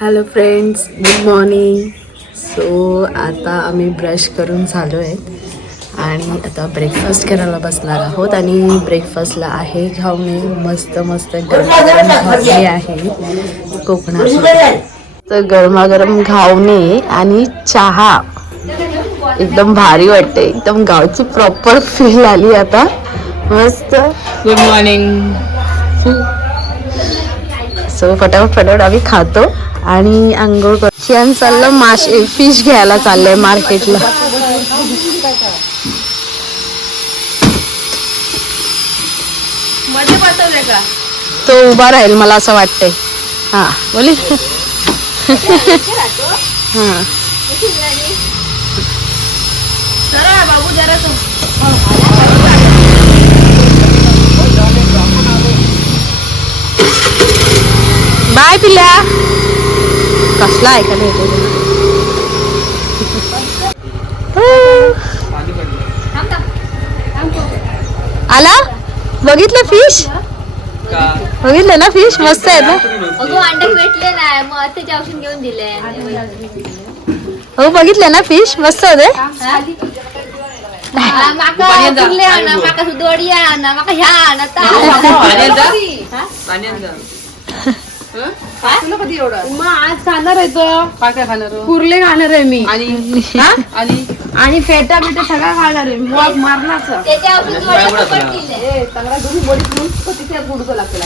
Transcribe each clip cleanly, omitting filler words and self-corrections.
Hello friends, good morning. So आता आम्ही brush करून झालो आहे आणि आता ब्रेकफास्ट करायला बसणार आहोत. आणि ब्रेकफास्टला आहे घावणे, मस्त मस्त गरमागरम घावणे आहे कोकणात. तर गरमागरम घावणे आणि चहा एकदम भारी वाटते. एकदम गावची प्रॉपर फील आली आता. मस्त. Good morning. सो फटाफट आम्ही खातो आणि आंघोळ करतो. आणि चाललं मासे फिश घ्यायला चाललंय मार्केटला. मध्ये बसवले का? तो उभा राहील मला असं वाटतंय. हा बोली. हा चला बाबू जरा तू. बाय पिल्या. कसला आहे का नाही आला. बघितलं फिश, बघितलं ना फिश मस्त आहे ना. अगो अंडे भेटले नाही मग ते औषध घेऊन दिले. हो बघितलं ना फिश मस्त होते. माका फुले आणा, माका सुदोडी आणा, माका ह्या आणा तुला कधी एवढं? मग आज खाणार आहे तो. काय खाणार? कुर्ले खाणार आहे मी आणि फेटा बिटा सगळं खाणार आहे. मग मारणार त्याच्या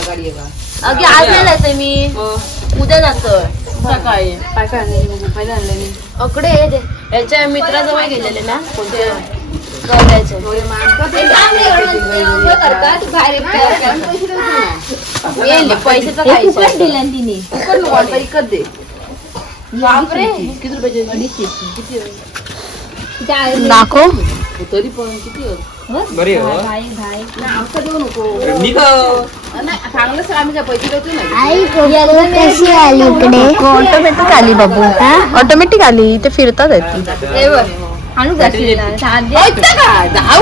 गाडी अगे आज नाही जायचंय मी, उद्या जातोय सकाळी. काय काय आणलं मी? अकडे याच्या मित्राजवळ गेलेले ना कोणत्या पैशाचा काय दिला तिने. इकत दे. बापरे किती रुपयाचे? दाखव. तरी पण किती बरे हो. आमचा देऊ नको. निघ. चांगलं सर आम्ही काय पैसे देतो नाही. कशी आली इकडे? ऑटोमॅटिक आली बाबू. ऑटोमॅटिक आली. ते फिरतात आणू जाऊ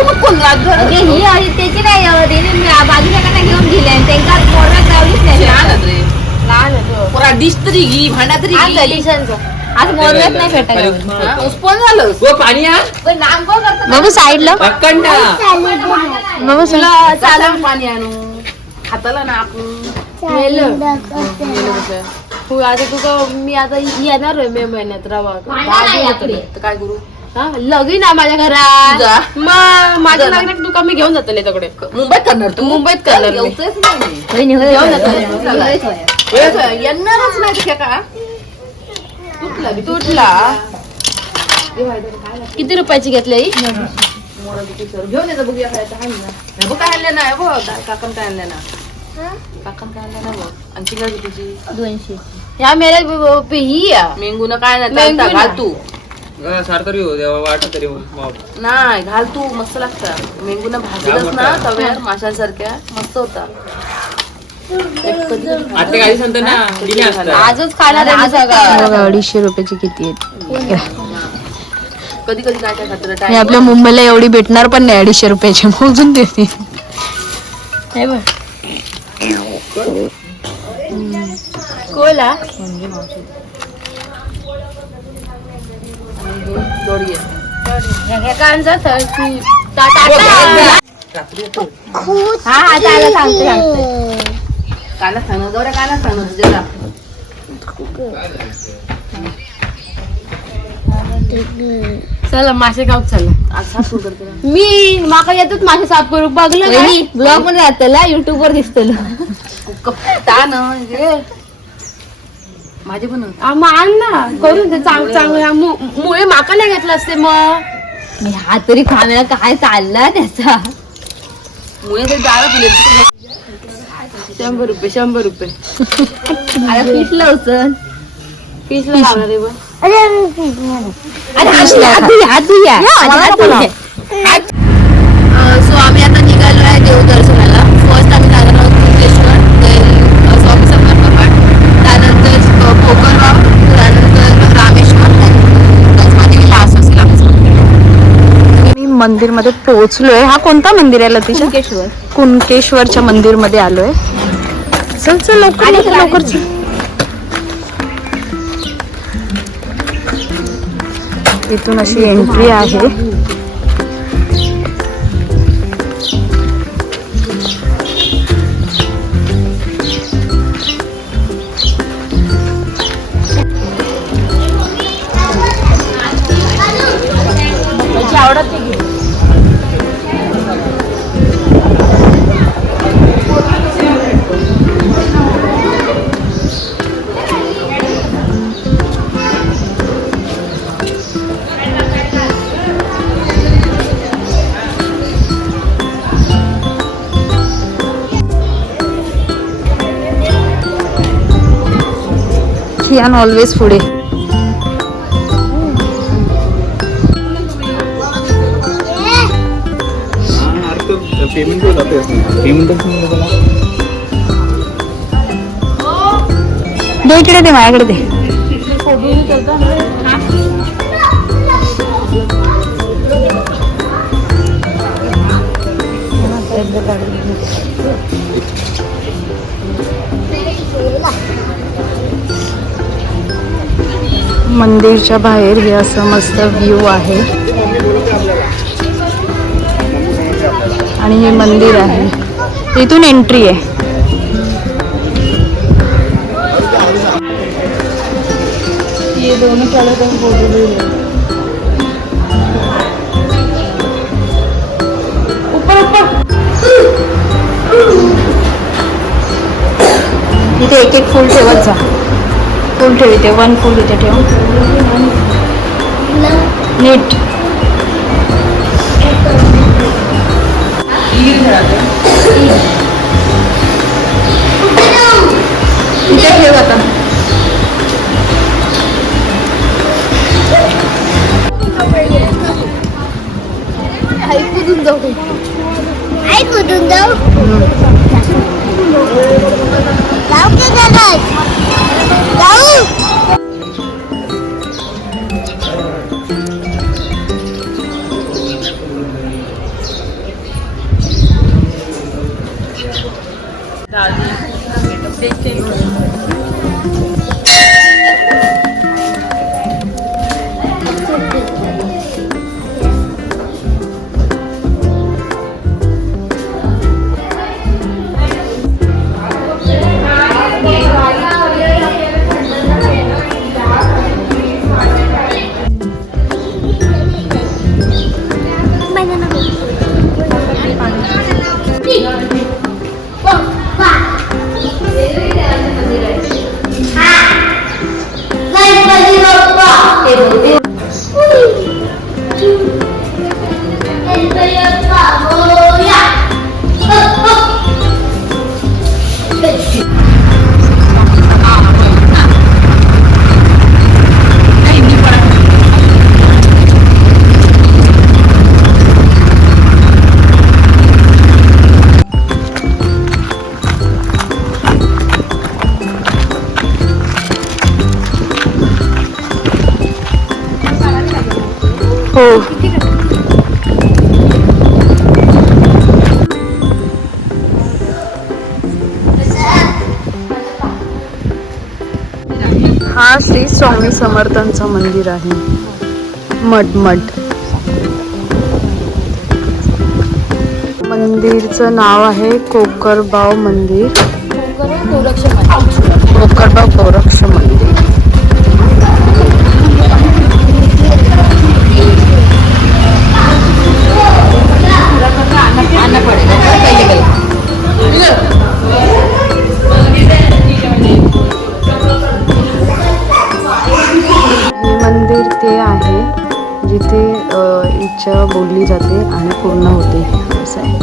नको ही आली त्याची नाही बाजूच्या घेऊन गेले त्यांना मोडव्यात लावलीच नाही. डिश तरी घी, भांडा तरी घी. आज मोडव्यात नाही भेटायला. उस्पन झालं. पाणी बाबू साईडला. अक्कंड. बाबू तुला चालून पाणी आणू हाताला ना आपण. आता तुका मी आता येणार आहे मे महिन्यात रवा तर काय करू? लगीन आहे माझ्या घरात. जा. मग माझ्या लग्नात तुका मी घेऊन जातले तिकडे. मुंबईत करणार तू? मुंबईत करणार मी. येऊच नाही. घेऊन जातो. येणारच नाही ते का? तुटला किती रुपयाची घेतली घेऊन येतो. बघूया काय आणलं ना. काकण काय आणलं ना. काकण काय आणलं ना बघ. आणखी काय तुझी 200. या मेऱ्या ही मेंगून काय नाही घाल तू. सारखं वाटत तरी नाही घाल तू. मस्त लागतं. मेंगून भाजलंच ना तव्यावर माशांसारख्या मस्त होता. आता काही सांगतो ना दिली असतात. आजच खाणार आहे मी सगळं. 250 रुपयाची किती आहेत? कधी कधी काय काय खात आणि आपल्या मुंबईला एवढी भेटणार पण नाही. 250 रुपयाची मोजून देते. कोला जोडी काला सांग गौऱ्या काला सांग तुझ्याला. चला मासे गाव चला. आज साफ करते ना. मी माका येतच मासे साफ करू बघलं ब्लॉग मध्ये जातला युट्यूब वर दिसतलं. माझे पण आण ना करून ते चांगलं मुळे माका नाही घेतलं असते. मग हा तरी खाण्याला काय चालला त्याचा. मुळे तरी डाळ पिले. 100 रुपये 100 रुपये. आता पिसलं होतं. पिसलं लावणार आहे बघ. सो आम्ही आता निघालो आहे देवदर्शनाला. फर्स्ट आम्ही जाणार आहोत कुंकेश्वर, स्वामी समर्थ मठ, त्यानंतर भोकरगाव, त्यानंतर रामेश्वर, माझी क्लास असेल आमचा. मी मंदिर मध्ये पोहोचलोय. हा कोणता मंदिर आहे लतीशा? कुंकेश्वर. कुणकेश्वरच्या मंदिर मध्ये आलोय. चल चल लवकर लवकर लवकर चल. इथून अशी एंट्री आहे. Kian always पुढे. पेमेंट पेमेंट दे इकडे दे माझ्याकडे दे. मंदिरच्या बाहेर हे असं मस्त व्ह्यू आहे आणि हे मंदिर आहे. इथून एंट्री आहे. ये दोनों चालत आहे फोटो. इथे एक एक फुल ठेवत जा. फुल ठेव इथे. 1 फुल इथे ठेव नीट. इथे ठेव आता. कुठून जाऊ जाऊ की गरज जाऊ. हा श्री स्वामी समर्थांचं मंदिर आहे. मठ मंदिरचं नाव आहे कोकरबाव मंदिर. कोकरबाव गोरक्ष मंदिर. मंदिर ते आहे जिथे इच्छा बोलली जाते आणि पूर्ण होते असं आहे.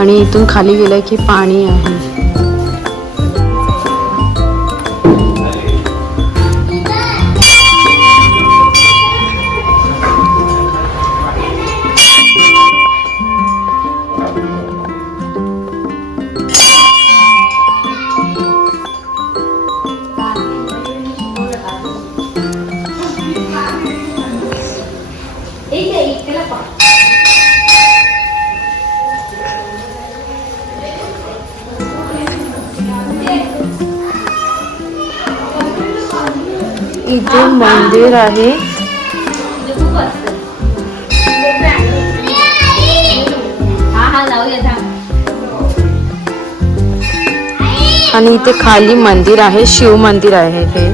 आणि इथून खाली गेलं की पाणी आहे. इथे मंदिर आहे. आणि इथे खाली मंदिर आहे, शिव मंदिर आहे हे.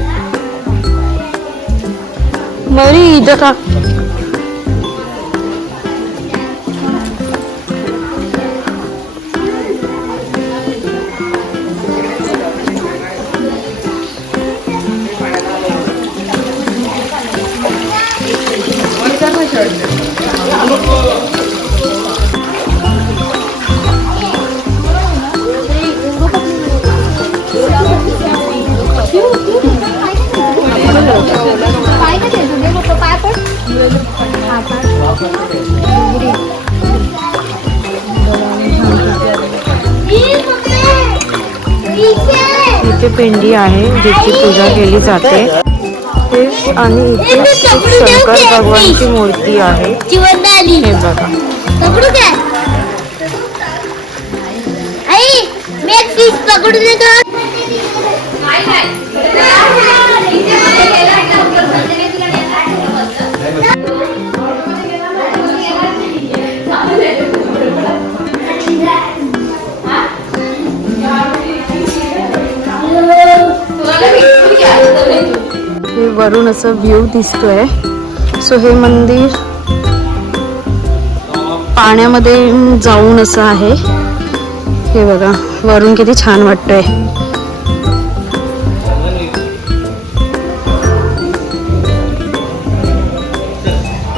मरी इथं का इथे पिंडी आहे ज्याची पूजा केली जाते. आणि इथे शंकर भगवानची मूर्ती आहे. हे बघा. हे वरून असं व्ह्यू दिसतोय. सो हे मंदिर पाण्यामध्ये जाऊन असं आहे. हे बघा वरून किती छान वाटतंय.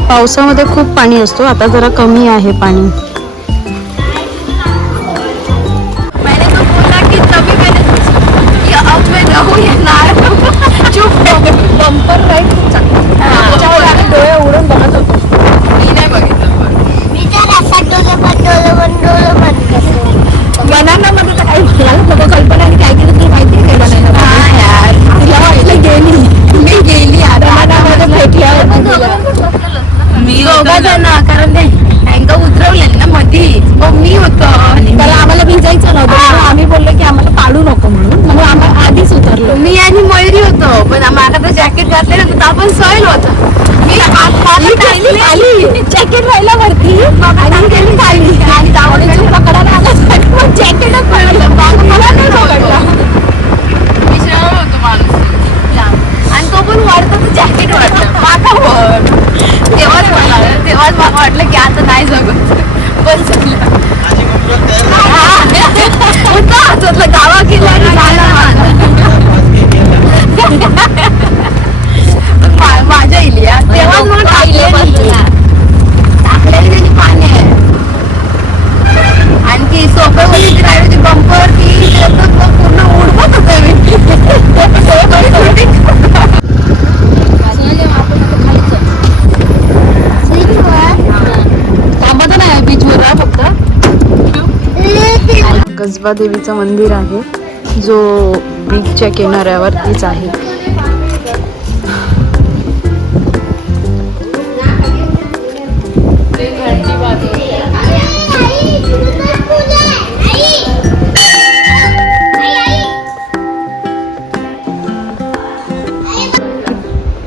पावसामध्ये खूप पाणी असतो, आता जरा कमी आहे पाणी. बंपर राईड डोळे उडून बघत होतो. मी नाही बघितलं बनानामध्ये तर काही मला कल्पना काय केलं तुला माहिती आहे का? तिला वाटलं गेली, मी गेली बनानामध्ये भेटल्यावर मी दोघा जण, कारण ते अँका उतरवले ना मधी, मग मी होतो तर आम्हाला भिजायचं नव्हतं. आम्ही बोललो की आम्हाला काढू नको म्हणून, मग आम्हाला आधीच उतरलो. मी आणि मयुरी होतो, पण आम्हाला तर जॅकेट घातले ना तर आपण सैल होतो. मी आली जॅकेट राहिला वरती आणि गेली खाली आणि दावणीची पकडायला आला जॅकेटच पडलं. मला नाही पकडलं. विषयावर होतो माणूस आणि तो पण वाढतो तर जॅकेट वाटलं माका वर. तेव्हाच मला वाटलं की आता नाही जगत, बस झालं. गावा केला माझ्या इली तेव्हा मग टाकलेली पाणी आहे. आणखी सोप्यावरची राहिली होती बंपर ती पूर्ण उडवत होते मी. थांबत नाही बीचवर फक्त. कसबा देवीचं मंदिर आहे जो बीचच्या किनाऱ्यावरतीच आहे.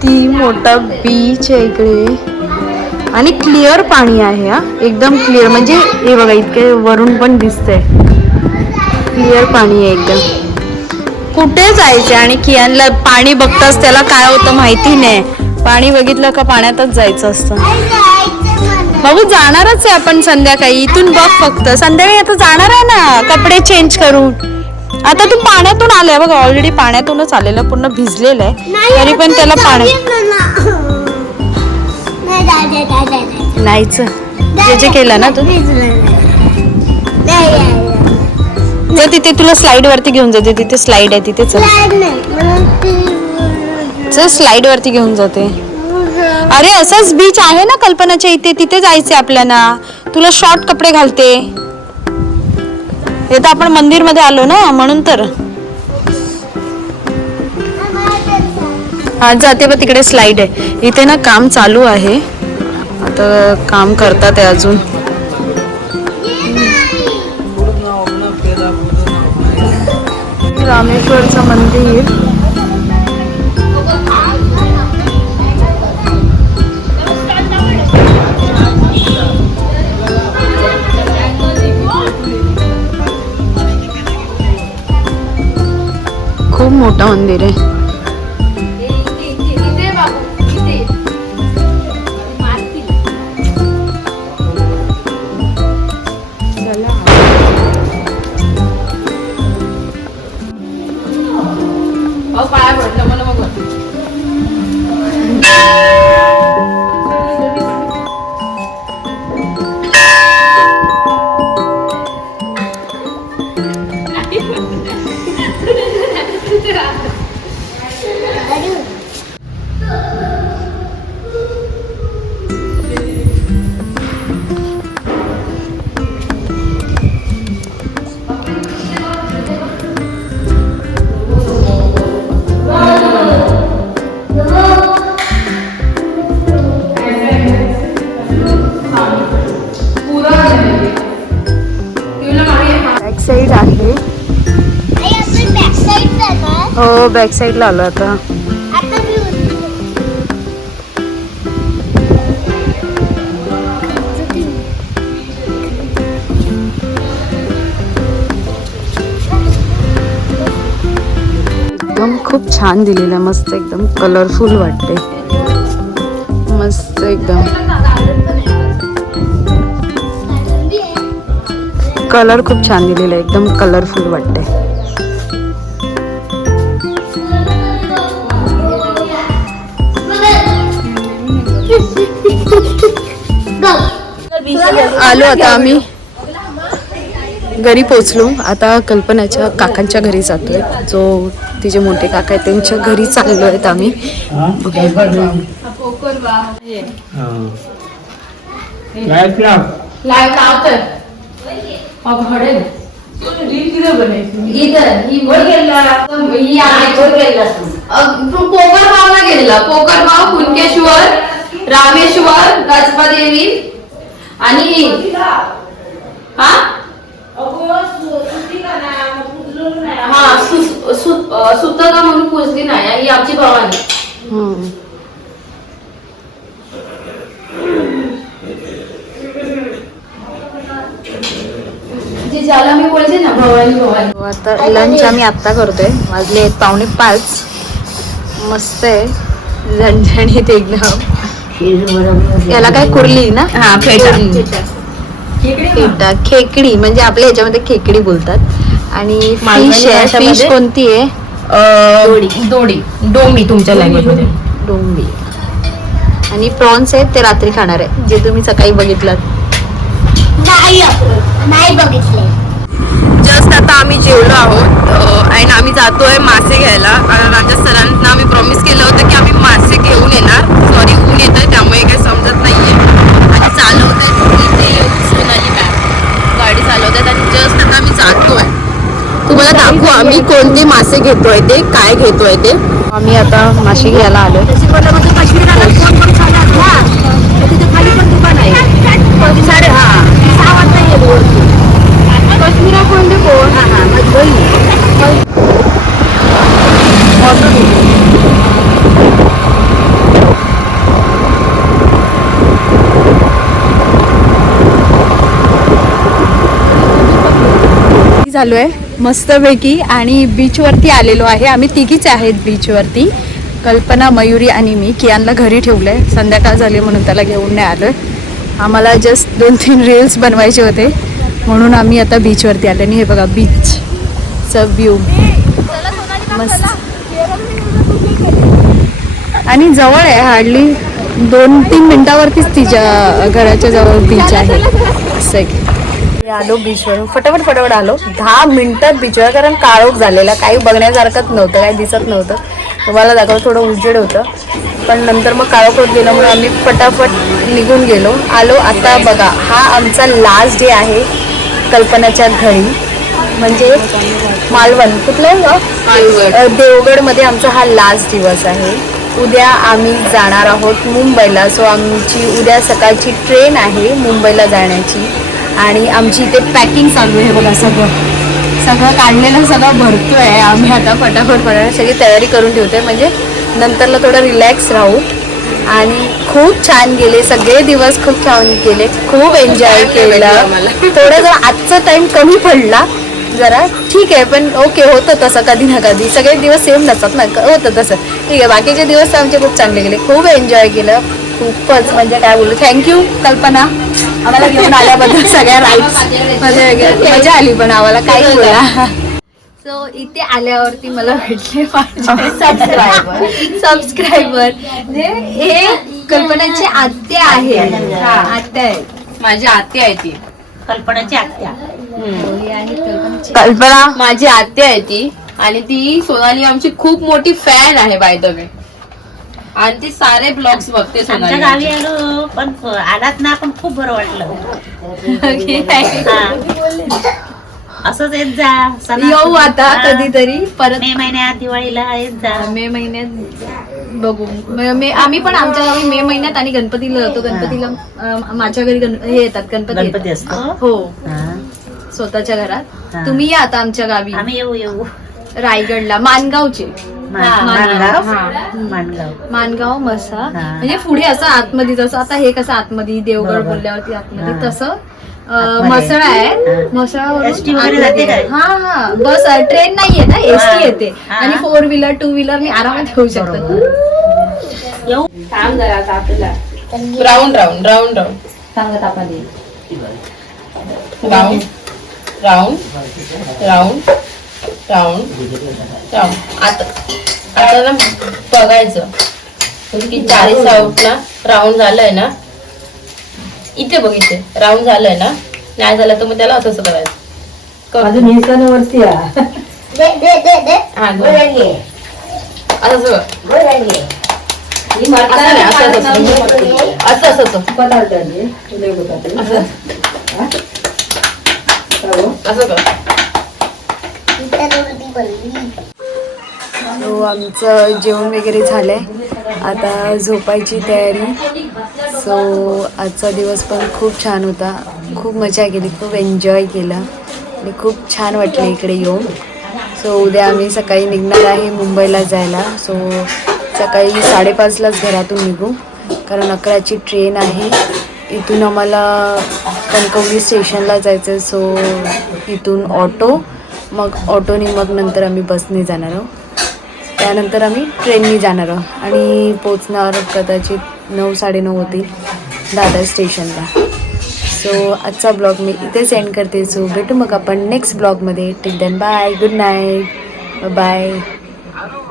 ती मोठा बीच आहे इकडे आणि क्लिअर पाणी आहे. हा एकदम क्लिअर, म्हणजे हे बघा इतके वरून पण दिसतंय. क्लिअर पाणी आहे एकदम. कुठे जायचे आणि कियानला पाणी बघताच त्याला काय होतं माहिती नाही. पाणी बघितलं का पाण्यातच जायचं असतं. बाबू जाणारच आहे आपण संध्याकाळी, इथून बघ फक्त. संध्याकाळी आता जाणार आहे ना कपडे चेंज करून. आता तू पाण्यातून आलाय बघा, ऑलरेडी पाण्यातूनच आलेलं, पूर्ण भिजलेलं आहे तरी पण त्याला पाण्यात नाहीच जे केलं ना तू. जर तिथे तुला स्लाइड वरती घेऊन जाते, तिथे स्लाइड आहे तिथे. चल स्लाइड वरती घेऊन जाते. अरे असंच बीच आहे ना कल्पनाच्या इथे, तिथे जायचे आपल्याला. तुला शॉर्ट कपडे घालते. हे तर आपण मंदिर मध्ये आलो ना म्हणून तर. आज जाते बघ तिकडे स्लाइड आहे. इथे ना काम चालू आहे, आता काम करतात आहे अजून. रामेश्वरचं मंदिर खूप मोठं मंदिर आहे. इथे बाबू इथे मारतील. पाया पडलं मला मग बॅक साईड आहे. हो बॅक साईडला आलो आता. एकदम खूप छान दिलेलं आहे. मस्त एकदम कलरफुल वाटते. मस्त एकदम कलर खूप छान दिलेला आहे. एकदम कलरफुल वाटते. आलो आता आम्ही घरी पोचलो. आता कल्पनाच्या काकांच्या घरी जातोय. जो तिचे मोठे काका आहेत त्यांच्या घरी चाललो आहेत आम्ही. पोकर भावला गेलेला. पोकर भाव, कुणकेश्वर, रामेश्वर, गजबादेवी आणि सुतका म्हणून पुजली नाही. ही आमची भवानी. जे ज्याला मी बोलते ना भवानी भवानी. आता लंच आम्ही आत्ता करतोय. वाजले 4:45. मस्त आहे झणझणीत एकदम. याला काय कुर्ली ना. हा फेटा. खेकडी म्हणजे आपल्या ह्याच्यामध्ये खेकडी बोलतात. आणि फिश आहे. फिश कोणती आहे? डोंबी तुमच्या लँग्वेज मध्ये. डोंबी. आणि प्रॉन्स आहेत ते रात्री खाणार आहे जे तुम्ही सकाळी बघितलं. नाही बघितले. जस्ट आता आम्ही जेवलो आहोत आणि आम्ही जातोय मासे घ्यायला. राजा सरांना आम्ही प्रॉमिस केलं होतं की आम्ही मासे घेऊन येणार. सॉरी ऊन येतंय त्यामुळे काही समजत नाहीये. आणि चालवत इथे सोनाली मॅम गाडी चालवत आहेत. आणि जस्ट आता आम्ही जातोय. तुम्हाला दाखवू आम्ही कोणते मासे घेतोय ते काय घेतोय ते. आम्ही आता मासे घ्यायला आलोय. कश्मीरा कोणते कोण झालोय मस्तपैकी. आणि बीचवरती आलेलो आहे. आम्ही तिघीच आहेत बीचवरती. कल्पना, मयुरी आणि मी. कियानला घरी ठेवलंय. संध्याकाळ झाली म्हणून त्याला घेऊन नाही आलोय. आम्हाला जस्ट 2-3 रील्स बनवायचे होते म्हणून आम्ही आता बीचवरती आलो. आणि हे बघा बीचचा व्ह्यू मस्त. आणि जवळ आहे. हार्डली 2-3 मिनिटावरतीच तिच्या घराच्या जवळ बीच आहे. असं आहे. आलो बीचवरून फटाफट आलो. 10 मिनिटात बीचवर. कारण काळोख झालेला. काही बघण्यासारखंच नव्हतं. काही दिसत नव्हतं. तुम्हाला दाखव थोडं उजेड होतं. पण नंतर मग काळोख होत गेलं म्हणून आम्ही फटाफट निघून गेलो. आलो आता बघा. हा आमचा लास्ट डे आहे कल्पनाच्या घरी. म्हणजे मालवण कुठलं देवगडमध्ये आमचा हा लास्ट दिवस आहे. उद्या आम्ही जाणार आहोत मुंबईला. सो आमची उद्या सकाळची ट्रेन आहे मुंबईला जाण्याची. आणि आमची इथे पॅकिंग चालू आहे बघा. सगळं काढलेलं सगळं भरतोय आम्ही आता. फटाफट सगळी तयारी करून ठेवतोय म्हणजे नंतरला थोडं रिलॅक्स राहू. आणि खूप छान गेले सगळे दिवस. खूप छान गेले. खूप एन्जॉय केलेला. थोडं जर आजचा टाइम कमी पडला जरा ठीक आहे, पण ओके होतं तसं कधी ना कधी. सगळे दिवस सेम नसतात ना, होतं तसं ठीक आहे. बाकीचे दिवस तर आमचे खूप चांगले गेले, खूप एन्जॉय केलं, खूपच म्हणजे काय बोलू. थँक्यू कल्पना आम्हाला घेऊन आल्याबद्दल, सगळ्या राईड्स मध्ये वगैरे मजा आली, पण आम्हाला काय बोला. सो इथे आल्यावरती मला भेटले सबस्क्रायबर म्हणजे हे कल्पनाची आत्या आहे. आत्या आहे, माझी आत्या आहे ती. कल्पनाची आत्या. कल्पना माझी आत्या आहे ती, आणि ती सोनाली आमची खूप मोठी फॅन आहे बाय द वे, आणि ती सारे ब्लॉग्स बघते आमच्या सोनाली. गावी आलो पण आलात ना, पण खूप बरं वाटलं. हा. असंच येत जा सणासुदीला. येऊ आता कधीतरी परत मे महिन्यात दिवाळीला येत जा. मे महिन्यात बघू. आम्ही पण आमच्या गावी मे महिन्यात आणि गणपतीला जातो. गणपतीला माझ्या घरी हे येतात, गणपती गणपती येतात. असतो. हो, हा. स्वतःच्या घरात. हा. तुम्ही या आता आमच्या गावी आम्ही येऊ रायगडला, मानगावचे. माणगाव. हा. माणगाव. मानगाव मसा हा. म्हणजे पुढे असं आतमध्ये, जसं आता हे कसं आतमध्ये देवगड बरोबर. बोलल्यावरती आतमध्ये, हा. तसं आतमध्ये. मसळा आहे. हा. मसळावरून ST वगैरे जाते काय? हा बस ट्रेन नाहीये ना, हा. एसटी येते. हा. आणि 4 व्हीलर 2 व्हीलर मी आरामात घेऊ शकतो. येऊ. राऊंड राऊंड राऊंड राऊंड सांगत आपण round round round round round. आता आता ना बघायचं की चारी साऊट ना राऊंड झालंय ना, इथे बघ, इथे राऊंड झालंय ना, नाही झालं तर मग त्याला असं करायचं. अजून हिरकणवरती हा असं सगळं असं असं सो आमचं जेवण वगैरे झालंय, आता झोपायची तयारी. सो आजचा दिवस पण खूप छान होता, खूप मजा केली, खूप एन्जॉय केला आणि खूप छान वाटलं इकडे येऊन. सो उद्या आम्ही सकाळी निघणार आहे मुंबईला जायला. सो सकाळी 5:30लाच घरातून निघू, कारण 11ची ट्रेन आहे. इथून आम्हाला कणकवली स्टेशनला जायचं. सो इथून ऑटो, मग ऑटोने, मग नंतर आम्ही बसने जाणार आहोत. त्यानंतर आम्ही ट्रेननी जाणार आहोत आणि पोचणार कदाचित 9-9:30 होतील दादर स्टेशनला. सो आजचा ब्लॉग मी इथेच एंड करते. सो भेटू मग आपण नेक्स्ट ब्लॉगमध्ये. Till then bye, good night, bye.